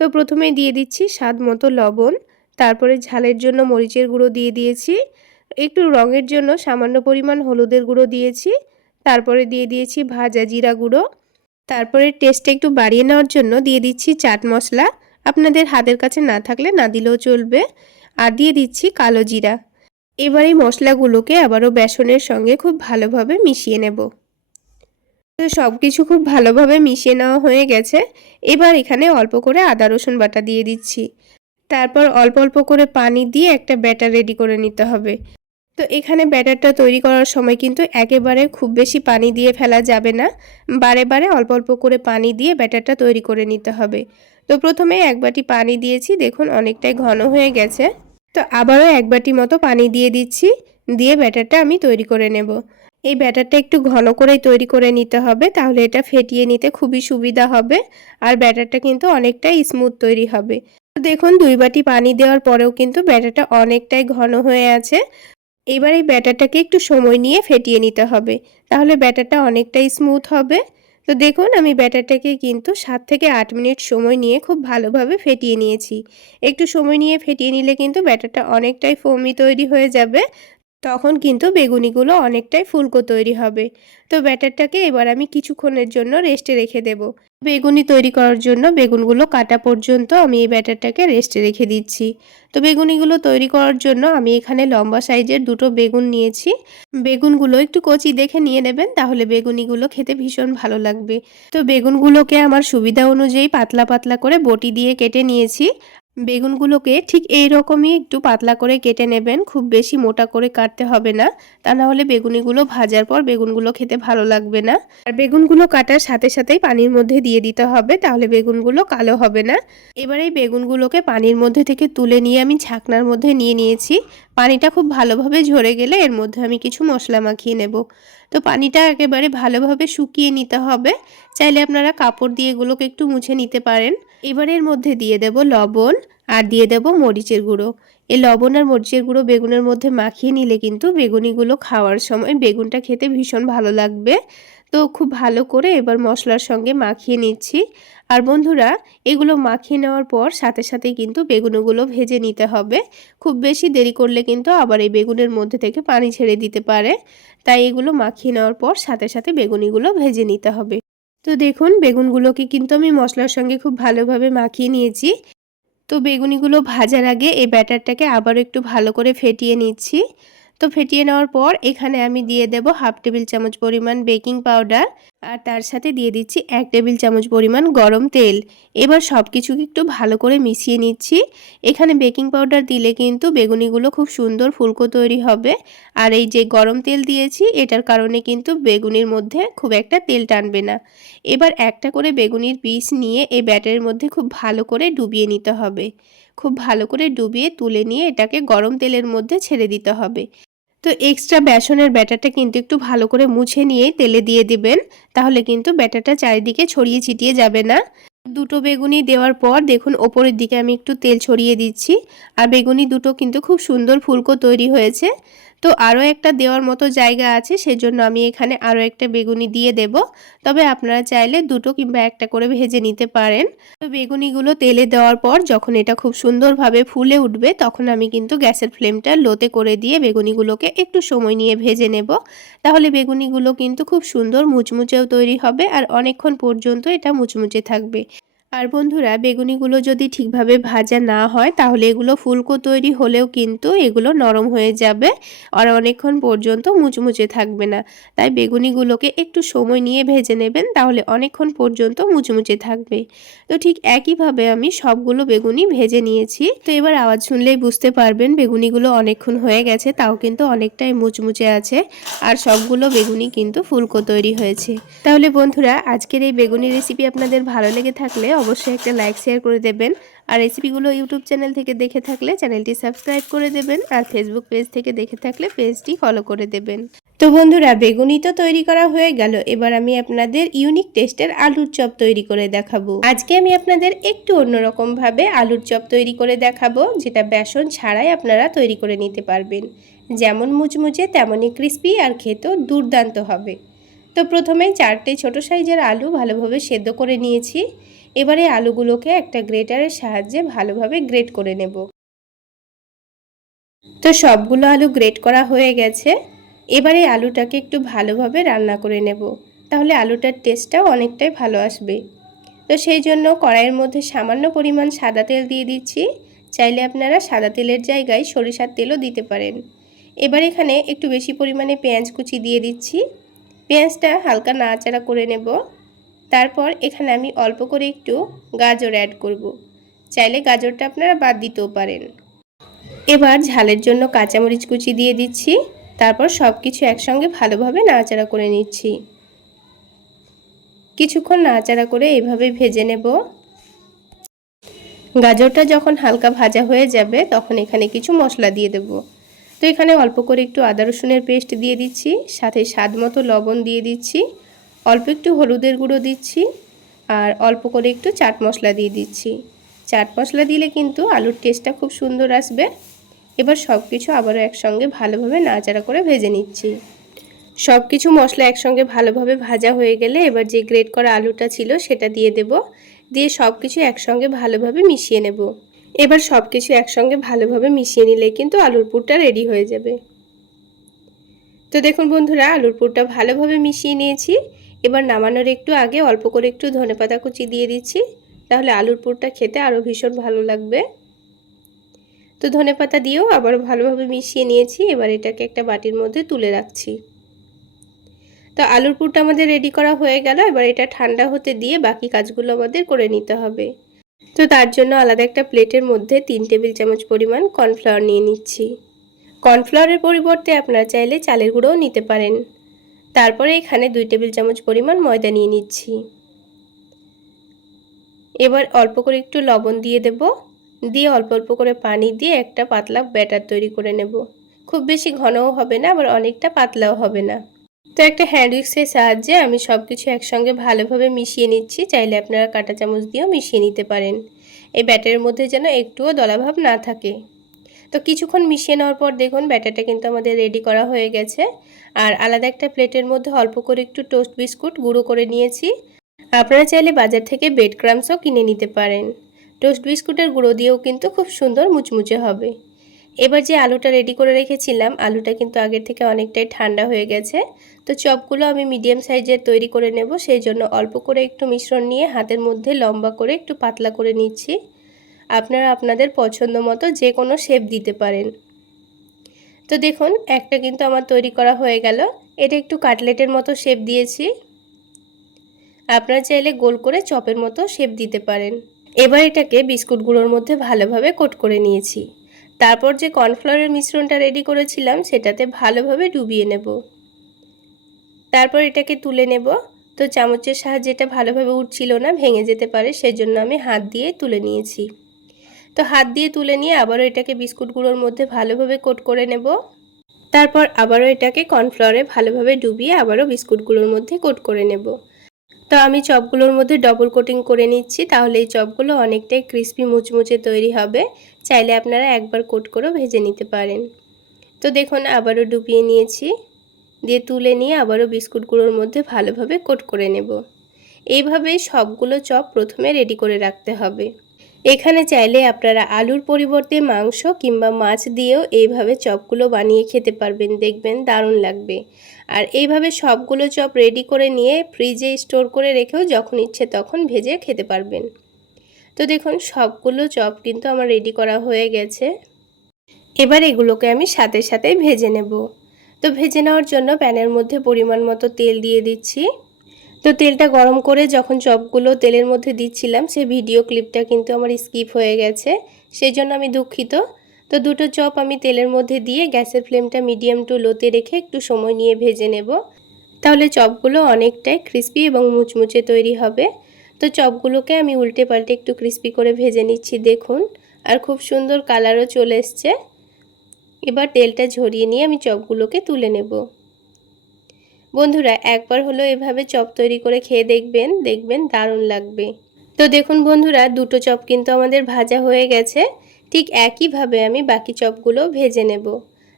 তো প্রথমেই দিয়ে দিচ্ছি স্বাদ মতো লবণ, তারপরে ঝালের জন্য মরিচের গুঁড়ো দিয়ে দিয়েছি, একটু রঙের জন্য সামান্য পরিমাণ হলুদের গুঁড়ো দিয়েছি, তারপরে দিয়ে দিয়েছি ভাজা জিরা গুঁড়ো, তারপরে টেস্টটা একটু বাড়িয়ে নেওয়ার জন্য দিয়ে দিচ্ছি চাট মশলা, আপনাদের হাতের কাছে না থাকলে না দিলেও চলবে, আর দিয়ে দিচ্ছি কালো জিরা। এবার এই মশলাগুলোকে আবারও বেসনের সঙ্গে খুব ভালোভাবে মিশিয়ে নেব। তো সব কিছু খুব ভালোভাবে মিশিয়ে নেওয়া হয়ে গেছে। এবার এখানে অল্প করে আদা রসুন বাটা দিয়ে দিচ্ছি, তারপর অল্প অল্প করে পানি দিয়ে একটা ব্যাটার রেডি করে নিতে হবে। তো এখানে ব্যাটারটা তৈরি করার সময় কিন্তু একেবারে খুব বেশি পানি দিয়ে ফেলা যাবে না, বারে বারে অল্প অল্প করে পানি দিয়ে ব্যাটারটা তৈরি করে নিতে হবে। তো প্রথমে 1 বাটি পানি দিয়েছি, দেখুন অনেকটাই ঘন হয়ে গেছে। তো আবারও 1 বাটি মতো পানি দিয়ে দিচ্ছি, দিয়ে ব্যাটারটা আমি তৈরি করে নেব। এই ব্যাটারটা একটু ঘন করেই তৈরি করে নিতে হবে, তাহলে এটা ফেটিয়ে নিতে খুবই সুবিধা হবে আর ব্যাটারটা কিন্তু অনেকটাই স্মুথ তৈরি হবে। তো দেখুন 2 বাটি পানি দেওয়ার পরেও কিন্তু ব্যাটারটা অনেকটাই ঘন হয়ে আছে। এবার এই ব্যাটারটাকে একটু সময় নিয়ে ফেটিয়ে নিতে হবে, তাহলে ব্যাটারটা অনেকটাই স্মুথ হবে। তো দেখুন আমি ব্যাটারটাকে কিন্তু 7 থেকে 8 মিনিট সময় নিয়ে খুব ভালোভাবে ফেটিয়ে নিয়েছি। একটু সময় নিয়ে ফেটিয়ে নিলে কিন্তু ব্যাটারটা অনেকটাই ফোমি তৈরি হয়ে যাবে। তখন কিন্তু বেগুনিগুলো অনেকটাই ফুলকো তৈরি হবে। তো ব্যাটারটাকে এবার আমি কিছুক্ষণের জন্য রেস্টে রেখে দেব। বেগুনি তৈরি করার জন্য বেগুনগুলো কাটা পর্যন্ত আমি এই ব্যাটারটাকে রেস্টে রেখে দিচ্ছি। তো বেগুনিগুলো তৈরি করার জন্য আমি এখানে লম্বা সাইজের 2টো বেগুন নিয়েছি। বেগুনগুলো একটু কচি দেখে নিয়ে নেবেন, তাহলে বেগুনিগুলো খেতে ভীষণ ভালো লাগবে। তো বেগুনগুলোকে আমার সুবিধা অনুযায়ী পাতলা পাতলা করে বটি দিয়ে কেটে নিয়েছি। বেগুনগুলোকে ঠিক এইরকমই একটু পাতলা করে কেটে নেবেন, খুব বেশি মোটা করে কাটতে হবে না, তা না হলে বেগুনিগুলো ভাজার পর বেগুনগুলো খেতে ভালো লাগবে না। আর বেগুনগুলো কাটার সাথে সাথেই পানির মধ্যে দিয়ে দিতে হবে, তাহলে বেগুনগুলো কালো হবে না। এবার এই বেগুনগুলোকে পানির মধ্যে থেকে তুলে নিয়ে আমি ছাকনার মধ্যে নিয়ে নিয়েছি। পানিটা খুব ভালোভাবে ঝরে গেলে এর মধ্যে আমি কিছু মশলা মাখিয়ে নেব। তো পানিটা একেবারে ভালোভাবে শুকিয়ে নিতে হবে। চাইলে আপনারা কাপড় দিয়ে এগুলোকে একটু মুছে নিতে পারেন। এবার এর মধ্যে দিয়ে দেব লবণ আর দিয়ে দেব মরিচের গুঁড়ো। এই লবণ আর মরিচের গুঁড়ো বেগুনের মধ্যে মাখিয়ে নিলে কিন্তু বেগুনিগুলো খাওয়ার সময় বেগুনটা খেতে ভীষণ ভালো লাগবে। তো খুব ভালো করে এবার মশলার সঙ্গে মাখিয়ে নিচ্ছি। আর বন্ধুরা, এগুলো মাখিয়ে নেওয়ার পর সাথে সাথেই কিন্তু বেগুনগুলো ভেজে নিতে হবে। খুব বেশি দেরি করলে কিন্তু আবার এই বেগুনের মধ্যে থেকে পানি ছেড়ে দিতে পারে। তাই এগুলো মাখিয়ে নেওয়ার পর সাথে সাথে বেগুনিগুলো ভেজে নিতে হবে। তো দেখুন, বেগুনগুলোকে কিন্তু আমি মশলার সঙ্গে খুব ভালোভাবে মাখিয়ে নিয়েছি। তো বেগুনিগুলো ভাজার আগে এই ব্যাটারটাকে আবারও একটু ভালো করে ফেটিয়ে নিচ্ছি। তো ফেটিয়ে নেওয়ার পর এখানে আমি দিয়ে দেব 1/2 টেবিল চামচ পরিমাণ বেকিং পাউডার আর তার সাথে দিয়ে দিচ্ছি 1 টেবিল চামচ পরিমাণ গরম তেল। এবার সব কিছুকে একটু ভালো করে মিশিয়ে নিচ্ছি। এখানে বেকিং পাউডার দিলে কিন্তু বেগুনিগুলো খুব সুন্দর ফুলকো তৈরি হবে। আর এই যে গরম তেল দিয়েছি, এটার কারণে কিন্তু বেগুনির মধ্যে খুব একটা তেল টানবে না। এবার একটা করে বেগুনির পিস নিয়ে এই ব্যাটারের মধ্যে খুব ভালো করে ডুবিয়ে নিতে হবে। খুব ভালো করে ডুবিয়ে তুলে নিয়ে এটাকে গরম তেলের মধ্যে ছেড়ে দিতে হবে। তো এক্সট্রা বেসনের ব্যাটারটা কিন্তু একটু ভালো করে মুছে নিয়ে তেলে দিয়ে দিবেন, তাহলে কিন্তু ব্যাটারটা চারিদিকে ছড়িয়ে ছিটিয়ে যাবে না। 2টো বেগুনি দেওয়ার পর দেখুন ওপরের দিকে আমি একটু তেল ছড়িয়ে দিচ্ছি। আর বেগুনি দুটো কিন্তু খুব সুন্দর ফুলকো তৈরি হয়েছে। তো আরও একটা দেওয়ার মতো জায়গা আছে, সেজন্য আমি এখানে আরও একটা বেগুনি দিয়ে দেব। তবে আপনারা চাইলে 2টো কিংবা একটা করে ভেজে নিতে পারেন। তো বেগুনিগুলো তেলে দেওয়ার পর যখন এটা খুব সুন্দরভাবে ফুলে উঠবে, তখন আমি কিন্তু গ্যাসের ফ্লেমটা লোতে করে দিয়ে বেগুনিগুলোকে একটু সময় নিয়ে ভেজে নেব। তাহলে বেগুনিগুলো কিন্তু খুব সুন্দর মুচমুচেও তৈরি হবে আর অনেকক্ষণ পর্যন্ত এটা মুচমুচে থাকবে। আর বন্ধুরা, বেগুনিগুলো যদি ঠিকভাবে ভাজা না হয় তাহলে এগুলো ফুলকো তৈরি হলেও কিন্তু এগুলো নরম হয়ে যাবে আর অনেকক্ষণ পর্যন্ত মুচমুচে থাকবে না। তাই বেগুনিগুলোকে একটু সময় নিয়ে ভেজে নেবেন, তাহলে অনেকক্ষণ পর্যন্ত মুচমুচে থাকবে। তো ঠিক একইভাবে আমি সবগুলো বেগুনি ভেজে নিয়েছি। তো এবার আওয়াজ শুনলেই বুঝতে পারবেন বেগুনিগুলো অনেকক্ষণ হয়ে গেছে, তাও কিন্তু অনেকটাই মুচমুচে আছে আর সবগুলো বেগুনি কিন্তু ফুলকো তৈরি হয়েছে। তাহলে বন্ধুরা, আজকের এই বেগুনি রেসিপি আপনাদের ভালো লেগে থাকলে অবশ্যই একটা লাইক শেয়ার করে দেবেন। আর রেসিপিগুলো ইউটিউব চ্যানেল থেকে দেখে থাকলে চ্যানেলটি সাবস্ক্রাইব করে দেবেন আর ফেসবুক পেজ থেকে দেখে থাকলে পেজটি ফলো করে দেবেন। তো বন্ধুরা, বেগুনি তো তৈরি করা হয়ে গেল, এবার আমি আপনাদের ইউনিক টেস্টের আলুর চপ তৈরি করে দেখাবো। আজকে আমি আপনাদের একটু অন্যরকম ভাবে আলুর চপ তৈরি করে দেখাবো, যেটা বেসন ছাড়াই আপনারা তৈরি করে নিতে পারবেন। যেমন মুচমুচে তেমনই ক্রিস্পি আর খেতেও দুর্দান্ত হবে। তো প্রথমেই 4টে ছোট সাইজের আলু ভালোভাবে সেদ্ধ করে নিয়েছি। এবারে আলুগুলোকে একটা গ্রেটারের সাহায্যে ভালোভাবে গ্রেট করে নেব। তো সবগুলো আলু গ্রেট করা হয়ে গেছে। এবারে আলুটাকে একটু ভালোভাবে রান্না করে নেব, তাহলে আলুটার টেস্টটাও অনেকটাই ভালো আসবে। তো সেই জন্য কড়াইয়ের মধ্যে সামান্য পরিমাণ সাদা তেল দিয়ে দিচ্ছি। চাইলে আপনারা সাদা তেলের জায়গায় সরিষার তেলও দিতে পারেন। এবার এখানে একটু বেশি পরিমাণে পেঁয়াজ কুচি দিয়ে দিচ্ছি। পেঁয়াজটা হালকা নাড়াচাড়া করে নেব। তারপর এখানে আমি অল্প করে একটু গাজর অ্যাড করব। চাইলে গাজরটা আপনারা বাদ দিতেও পারেন। এবার ঝালের জন্য কাঁচামরিচ কুচি দিয়ে দিচ্ছি। তারপর সব কিছু একসঙ্গে ভালোভাবে নাড়াচাড়া করে নিচ্ছি। কিছুক্ষণ নাড়াচাড়া করে এইভাবে ভেজে নেব। গাজরটা যখন হালকা ভাজা হয়ে যাবে তখন এখানে কিছু মশলা দিয়ে দেব। তো এখানে অল্প করে একটু আদা রসুনের পেস্ট দিয়ে দিচ্ছি, সাথে স্বাদ মতো লবণ দিয়ে দিচ্ছি, অল্প একটু হলুদের গুঁড়ো দিচ্ছি আর অল্প করে একটু চাট মশলা দিয়ে দিচ্ছি। চাট মশলা দিলে কিন্তু আলুর টেস্টটা খুব সুন্দর আসবে। এবার সব কিছু আবারও একসঙ্গে ভালোভাবে নাড়াচাড়া করে ভেজে নিচ্ছি। সব কিছু মশলা একসঙ্গে ভালোভাবে ভাজা হয়ে গেলে এবার যে গ্রেট করা আলুটা ছিল সেটা দিয়ে দেব। দিয়ে সব কিছু একসঙ্গে ভালোভাবে মিশিয়ে নেব। এবার সব কিছু একসঙ্গে ভালোভাবে মিশিয়ে নিলে কিন্তু আলুর পুরটা রেডি হয়ে যাবে। তো দেখুন বন্ধুরা, আলুর পুরটা ভালোভাবে মিশিয়ে নিয়েছি। এবার নামানোর একটু আগে অল্প করে একটু ধনেপাতা কুচি দিয়ে দিচ্ছি, তাহলে আলুর পুরটা খেতে আরও ভীষণ ভালো লাগবে। তো ধনেপাতা দিয়েও আবার ভালোভাবে মিশিয়ে নিয়েছি। এবার এটাকে একটা বাটির মধ্যে তুলে রাখছি। তো আলুর পুরটা আমাদের রেডি করা হয়ে গেল। এবার এটা ঠান্ডা হতে দিয়ে বাকি কাজগুলো আমাদের করে নিতে হবে। তো তার জন্য আলাদা একটা প্লেটের মধ্যে 3 টেবিল চামচ পরিমাণ কর্নফ্লাওয়ার নিয়ে নিচ্ছি। কর্নফ্লাওয়ারের পরিবর্তে আপনারা চাইলে চালের গুঁড়োও নিতে পারেন। তারপরে এখানে 2 টেবিল চামচ পরিমাণ ময়দা নিয়ে নিচ্ছি। এবার অল্প করে একটু লবণ দিয়ে দেব, দিয়ে অল্প অল্প করে পানি দিয়ে একটা পাতলা ব্যাটার তৈরি করে নেব। খুব বেশি ঘনও হবে না, আবার অনেকটা পাতলাও হবে না। তো একটা হ্যান্ড উইক্সের সাহায্যে আমি সব কিছু একসঙ্গে ভালোভাবে মিশিয়ে নিচ্ছি। চাইলে আপনারা কাঁটা চামচ দিয়েও মিশিয়ে নিতে পারেন। এই ব্যাটারের মধ্যে যেন একটুও দলাভাব না থাকে। তো কিছুক্ষণ মিশিয়ে নেওয়ার পর দেখুন ব্যাটারটা কিন্তু আমাদের রেডি করা হয়ে গেছে। আর আলাদা একটা প্লেটের মধ্যে অল্প করে একটু টোস্ট বিস্কুট গুঁড়ো করে নিয়েছি। আপনারা চাইলে বাজার থেকে ব্রেড ক্রাম্বসও কিনে নিতে পারেন। টোস্ট বিস্কুটের গুঁড়ো দিয়েও কিন্তু খুব সুন্দর মুচমুচে হবে। এবার যে আলুটা রেডি করে রেখেছিলাম, আলুটা কিন্তু আগের থেকে অনেকটাই ঠান্ডা হয়ে গেছে। তো চপগুলো আমি মিডিয়াম সাইজের তৈরি করে নেব, সেই জন্য অল্প করে একটু মিশ্রণ নিয়ে হাতের মধ্যে লম্বা করে একটু পাতলা করে নিচ্ছি। আপনারা আপনাদের পছন্দ মতো যে কোনো শেপ দিতে পারেন। তো দেখুন একটা কিন্তু আমার তৈরি করা হয়ে গেল। এটা একটু কাটলেটের মতো শেপ দিয়েছি। আপনারা চাইলে গোল করে চপের মতো শেপ দিতে পারেন। এবার এটাকে বিস্কুট গুঁড়োর মধ্যে ভালোভাবে কোট করে নিয়েছি। তারপর যে কর্নফ্লাওয়ারের মিশ্রণটা রেডি করেছিলাম সেটাতে ভালোভাবে ডুবিয়ে নেব। তারপর এটাকে তুলে নেব। তো চামচের সাহায্যে এটা ভালোভাবে উঠছিল না, ভেঙে যেতে পারে, সেজন্য আমি হাত দিয়ে তুলে নিয়েছি। তো হাত দিয়ে তুলে নিয়ে আবারও এটাকে বিস্কুট গুঁড়োর মধ্যে ভালোভাবে কোট করে নেব। তারপর আবারও এটাকে কর্নফ্লাওয়ারে ভালোভাবে ডুবিয়ে আবারও বিস্কুট গুঁড়োর মধ্যে কোট করে নেব। তো আমি চপগুলোর মধ্যে ডবল কোটিং করে নিচ্ছি, তাহলে এই চপগুলো অনেকটাই ক্রিস্পি মুচমুচে তৈরি হবে। চাইলে আপনারা একবার কোট করেও ভেজে নিতে পারেন। তো দেখুন আবারও ডুবিয়ে নিয়েছি, দিয়ে তুলে নিয়ে আবারও বিস্কুট গুঁড়োর মধ্যে ভালোভাবে কোট করে নেব। এইভাবে সবগুলো চপ প্রথমে রেডি করে রাখতে হবে। এখানে চাইলে আপনারা আলুর পরিবর্তে মাংস কিংবা মাছ দিয়েও এইভাবে চপগুলো বানিয়ে খেতে পারবেন, দেখবেন দারুণ লাগবে। আর এইভাবে সবগুলো চপ রেডি করে নিয়ে ফ্রিজে স্টোর করে রেখেও যখন ইচ্ছে তখন ভেজে খেতে পারবেন। তো দেখুন সবগুলো চপ কিন্তু আমার রেডি করা হয়ে গেছে। এবার এগুলোকে আমি সাথে সাথে ভেজে নেব। তো ভেজে নেওয়ার জন্য প্যানের মধ্যে পরিমাণ মতো তেল দিয়ে দিচ্ছি। তো তেলটা গরম করে যখন চপগুলো তেলের মধ্যে দিচ্ছিলাম সেই ভিডিও ক্লিপটা কিন্তু আমার স্কিপ হয়ে গেছে, সেই জন্য আমি দুঃখিত। তো দুটো চপ আমি তেলের মধ্যে দিয়ে গ্যাসের ফ্লেমটা মিডিয়াম টু লোতে রেখে একটু সময় নিয়ে ভেজে নেব, তাহলে চপগুলো অনেকটাই ক্রিস্পি এবং মুচমুচে তৈরি হবে। তো চপগুলোকে আমি উল্টে পাল্টে একটু ক্রিস্পি করে ভেজে নিচ্ছি দেখুন, আর খুব সুন্দর কালারও চলে এসছে। এবার তেলটা ঝরিয়ে নিয়ে আমি চপগুলোকে তুলে নেব। বন্ধুরা একবার হলো এভাবে চপ তৈরি করে খেয়ে দেখবেন, দেখবেন দারুণ লাগবে। তো দেখুন বন্ধুরা দুটো চপ কিন্তু আমাদের ভাজা হয়ে গেছে। ঠিক একইভাবে আমি বাকি চপগুলো ভেজে নেব।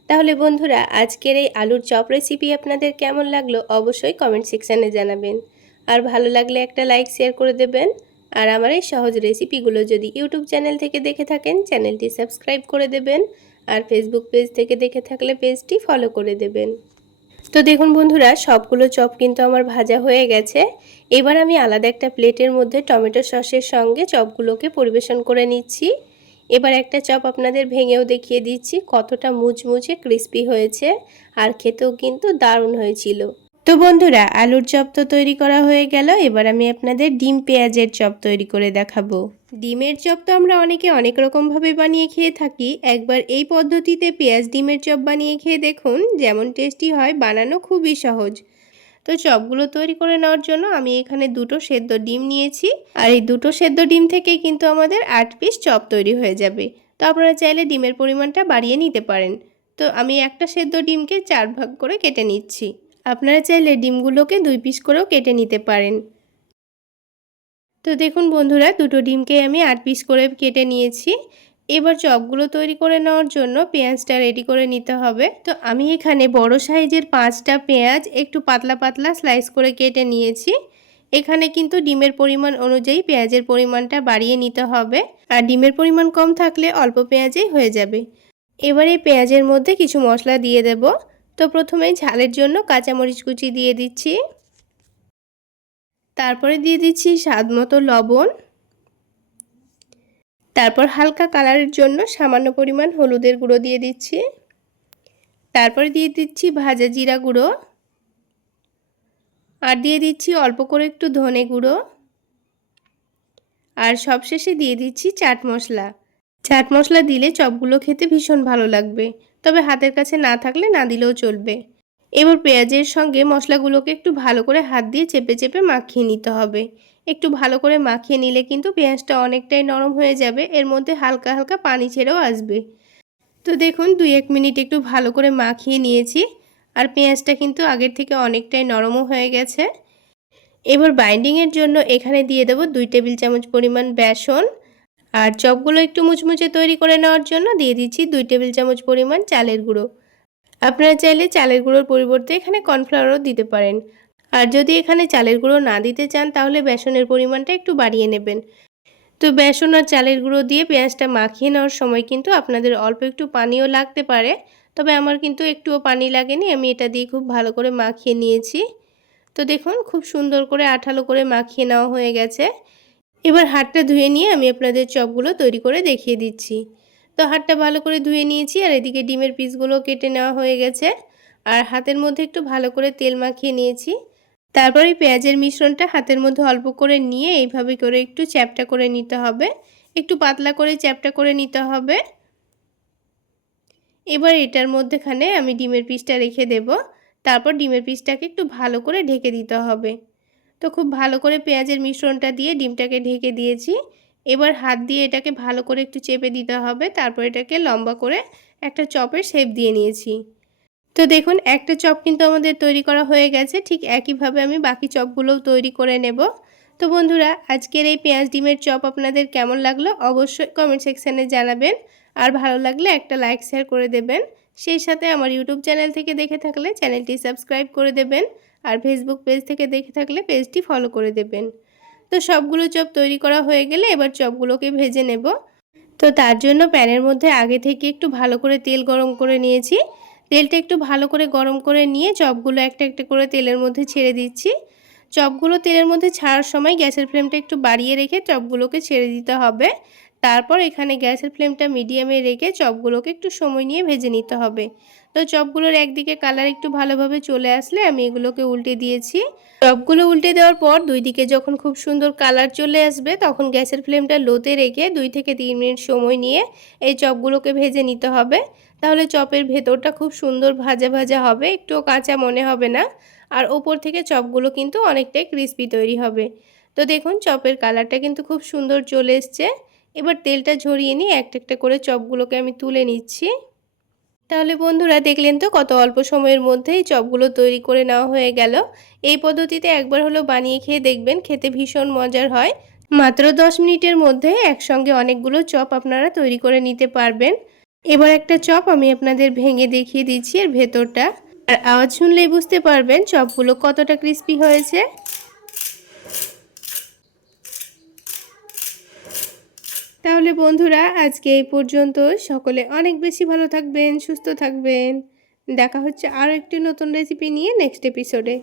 তাহলে বন্ধুরা আজকের এই আলুর চপ রেসিপি আপনাদের কেমন লাগলো অবশ্যই কমেন্ট সেকশানে জানাবেন। আর ভালো লাগলে একটা লাইক শেয়ার করে দেবেন। আর আমার এই সহজ রেসিপিগুলো যদি ইউটিউব চ্যানেল থেকে দেখে থাকেন চ্যানেলটি সাবস্ক্রাইব করে দেবেন। আর ফেসবুক পেজ থেকে দেখে থাকলে পেজটি ফলো করে দেবেন। তো দেখুন বন্ধুরা সবগুলো চপ কিন্তু আমার ভাজা হয়ে গেছে। এবার আমি আলাদা একটা প্লেটের মধ্যে টমেটো সসের সঙ্গে চপগুলোকে পরিবেশন করে নিচ্ছি। এবার একটা চপ আপনাদের ভেঙেও দেখিয়ে দিচ্ছি কতটা মুচমুচে ক্রিস্পি হয়েছে, আর খেতেও কিন্তু দারুণ হয়েছিল। তো বন্ধুরা আলুর চপ তো তৈরি করা হয়ে গেল, এবার আমি আপনাদের ডিম পেঁয়াজের চপ তৈরি করে দেখাবো। ডিমের চপ তো আমরা অনেকে অনেক রকমভাবে বানিয়ে খেয়ে থাকি, একবার এই পদ্ধতিতে পেঁয়াজ ডিমের চপ বানিয়ে খেয়ে দেখুন, যেমন টেস্টি হয়, বানানো খুবই সহজ। তো চপগুলো তৈরি করে নেওয়ার জন্য আমি এখানে দুটো সেদ্ধ ডিম নিয়েছি, আর এই দুটো সেদ্ধ ডিম থেকেই কিন্তু আমাদের 8 পিস চপ তৈরি হয়ে যাবে। তো আপনারা চাইলে ডিমের পরিমাণটা বাড়িয়ে নিতে পারেন। তো আমি একটা সেদ্ধ ডিমকে 4 ভাগ করে কেটে নিচ্ছি। আপনারা চাইলে ডিমগুলোকে 2 পিস করেও কেটে নিতে পারেন। তো দেখুন বন্ধুরা দুটো ডিমকে আমি 8 পিস করে কেটে নিয়েছি। এবার চপগুলো তৈরি করে নেওয়ার জন্য পেঁয়াজটা রেডি করে নিতে হবে। তো আমি এখানে বড় সাইজের 5টা পেঁয়াজ একটু পাতলা পাতলা স্লাইস করে কেটে নিয়েছি। এখানে কিন্তু ডিমের পরিমাণ অনুযায়ী পেঁয়াজের পরিমাণটা বাড়িয়ে নিতে হবে, আর ডিমের পরিমাণ কম থাকলে অল্প পেঁয়াজেই হয়ে যাবে। এবার এই পেঁয়াজের মধ্যে কিছু মশলা দিয়ে দেব। তো প্রথমেই ঝালের জন্য কাঁচামরিচ কুচি দিয়ে দিচ্ছি, তারপরে দিয়ে দিচ্ছি স্বাদমতো লবণ, তারপর হালকা কালারের জন্য সামান্য পরিমাণ হলুদের গুঁড়ো দিয়ে দিচ্ছি, তারপরে দিয়ে দিচ্ছি ভাজা জিরা গুঁড়ো, আর দিয়ে দিচ্ছি অল্প করে একটু ধনে গুঁড়ো, আর সবশেষে দিয়ে দিচ্ছি চাট মশলা। চাট মশলা দিলে চপগুলো খেতে ভীষণ ভালো লাগবে, তবে হাতের কাছে না থাকলে না দিলেও চলবে। এবার পেঁয়াজের সঙ্গে মশলাগুলোকে একটু ভালো করে হাত দিয়ে চেপে চেপে মাখিয়ে নিতে হবে। একটু ভালো করে মাখিয়ে নিলে কিন্তু পেঁয়াজটা অনেকটাই নরম হয়ে যাবে, এর মধ্যে হালকা হালকা পানি ছেড়েও আসবে। তো দেখুন 2-1 মিনিট একটু ভালো করে মাখিয়ে নিয়েছি, আর পেঁয়াজটা কিন্তু আগের থেকে অনেকটাই নরমও হয়ে গেছে। এবার বাইন্ডিংয়ের জন্য এখানে দিয়ে দেব 2 টেবিল চামচ পরিমাণ বেসন, আর চপগুলো একটু মুচমুচে তৈরি করে নেওয়ার জন্য দিয়ে দিচ্ছি 2 টেবিল চামচ পরিমাণ চালের গুঁড়ো। আপনারা চাইলে চালের গুঁড়োর পরিবর্তে এখানে কর্নফ্লাওয়ারও দিতে পারেন, আর যদি এখানে চালের গুঁড়ো না দিতে চান তাহলে বেসনের পরিমাণটা একটু বাড়িয়ে নেবেন। তো বেসন আর চালের গুঁড়ো দিয়ে পেঁয়াজটা মাখিয়ে নেওয়ার সময় কিন্তু আপনাদের অল্প একটু পানিও লাগতে পারে, তবে আমার কিন্তু একটুও পানি লাগেনি, আমি এটা দিয়ে খুব ভালো করে মাখিয়ে নিয়েছি। তো দেখুন খুব সুন্দর করে আঠালো করে মাখিয়ে নেওয়া হয়ে গেছে। এবার হাতটা ধুয়ে নিয়ে আমি আপনাদের চপগুলো তৈরি করে দেখিয়ে দিচ্ছি। তো হাতটা ভালো করে ধুয়ে নিয়েছি, আর এদিকে ডিমের পিসগুলো কেটে নেওয়া হয়ে গেছে, আর হাতের মধ্যে একটু ভালো করে তেল মাখিয়ে নিয়েছি। তারপরে পেঁয়াজের মিশ্রণটা হাতের মধ্যে অল্প করে নিয়ে এইভাবে করে একটু চ্যাপটা করে নিতে হবে, একটু পাতলা করে চ্যাপটা করে নিতে হবে। এবার এটার মধ্যেখানে আমি ডিমের পিসটা রেখে দেব, তারপর ডিমের পিসটাকে একটু ভালো করে ঢেকে দিতে হবে। তো খুব ভালো করে পেঁয়াজের মিশ্রণটা দিয়ে ডিমটাকে ঢেকে দিয়েছি। এবার হাত দিয়ে এটাকে ভালো করে একটু চেপে দিতে হবে, তারপর এটাকে লম্বা করে একটা চপের শেপ দিয়ে নিয়েছি। তো দেখুন একটা চপ কিন্তু আমাদের তৈরি করা হয়ে গেছে, ঠিক একইভাবে আমি বাকি চপগুলোও তৈরি করে নেব। তো বন্ধুরা আজকের এই পেঁয়াজ ডিমের চপ আপনাদের কেমন লাগলো অবশ্যই কমেন্ট সেকশানে জানাবেন, আর ভালো লাগলে একটা লাইক শেয়ার করে দেবেন। সেই সাথে আমার ইউটিউব চ্যানেল থেকে দেখে থাকলে চ্যানেলটি সাবস্ক্রাইব করে দেবেন, আর ফেসবুক পেজ থেকে দেখে থাকলে পেজটি ফলো করে দেবেন। তো সবগুলো চপ তৈরি করা হয়ে গেলে এবার চপগুলোকে ভেজে নেব। তো তার জন্য প্যানের মধ্যে আগে থেকে একটু ভালো করে তেল গরম করে নিয়েছি। তেলটা একটু ভালো করে গরম করে নিয়ে চপগুলো একটা একটা করে তেলের মধ্যে ছেড়ে দিচ্ছি। চপগুলো তেলের মধ্যে ছাড়ার সময় গ্যাসের ফ্লেমটা একটু বাড়িয়ে রেখে চপগুলোকে ছেড়ে দিতে হবে। তারপর এখানে গ্যাসের ফ্লেমটা মিডিয়ামে রেখে চপগুলোকে একটু সময় নিয়ে ভেজে নিতে হবে। তো চপগুলোর একদিকে কালার একটু ভালোভাবে চলে আসলে আমি এগুলোকে উল্টে দিয়েছি। চপগুলো উল্টে দেওয়ার পর দুই দিকে যখন খুব সুন্দর কালার চলে আসবে তখন গ্যাসের ফ্লেমটা লোতে রেখে 2 থেকে 3 মিনিট সময় নিয়ে এই চপগুলোকে ভেজে নিতে হবে। তাহলে চপের ভেতরটা খুব সুন্দর ভাজা ভাজা হবে, একটুও কাঁচা মনে হবে না, আর ওপর থেকে চপগুলো কিন্তু অনেকটাই ক্রিস্পি তৈরি হবে। তো দেখুন চপের কালারটা কিন্তু খুব সুন্দর চলে এসছে। এবার তেলটা ঝরিয়ে নিয়ে একটা একটা করে চপগুলোকে আমি তুলে নিচ্ছি। তাহলে বন্ধুরা দেখলেন তো কত অল্প সময়ের মধ্যেই চপগুলো তৈরি করে নেওয়া হয়ে গেল। এই পদ্ধতিতে একবার হলো বানিয়ে খেয়ে দেখবেন, খেতে ভীষণ মজার হয়। মাত্র 10 মিনিটের মধ্যে একসঙ্গে অনেকগুলো চপ আপনারা তৈরি করে নিতে পারবেন। এবার একটা চপ আমি আপনাদের ভেঙে দেখিয়ে দিচ্ছি এর ভেতরটা, আর আওয়াজ শুনলেই বুঝতে পারবেন চপগুলো কতটা ক্রিস্পি হয়েছে। তাহলে বন্ধুরা আজকে এই পর্যন্ত, সকলে অনেক বেশি ভালো থাকবেন, সুস্থ থাকবেন। দেখা হচ্ছে আরও একটি নতুন রেসিপি নিয়ে নেক্সট এপিসোডে।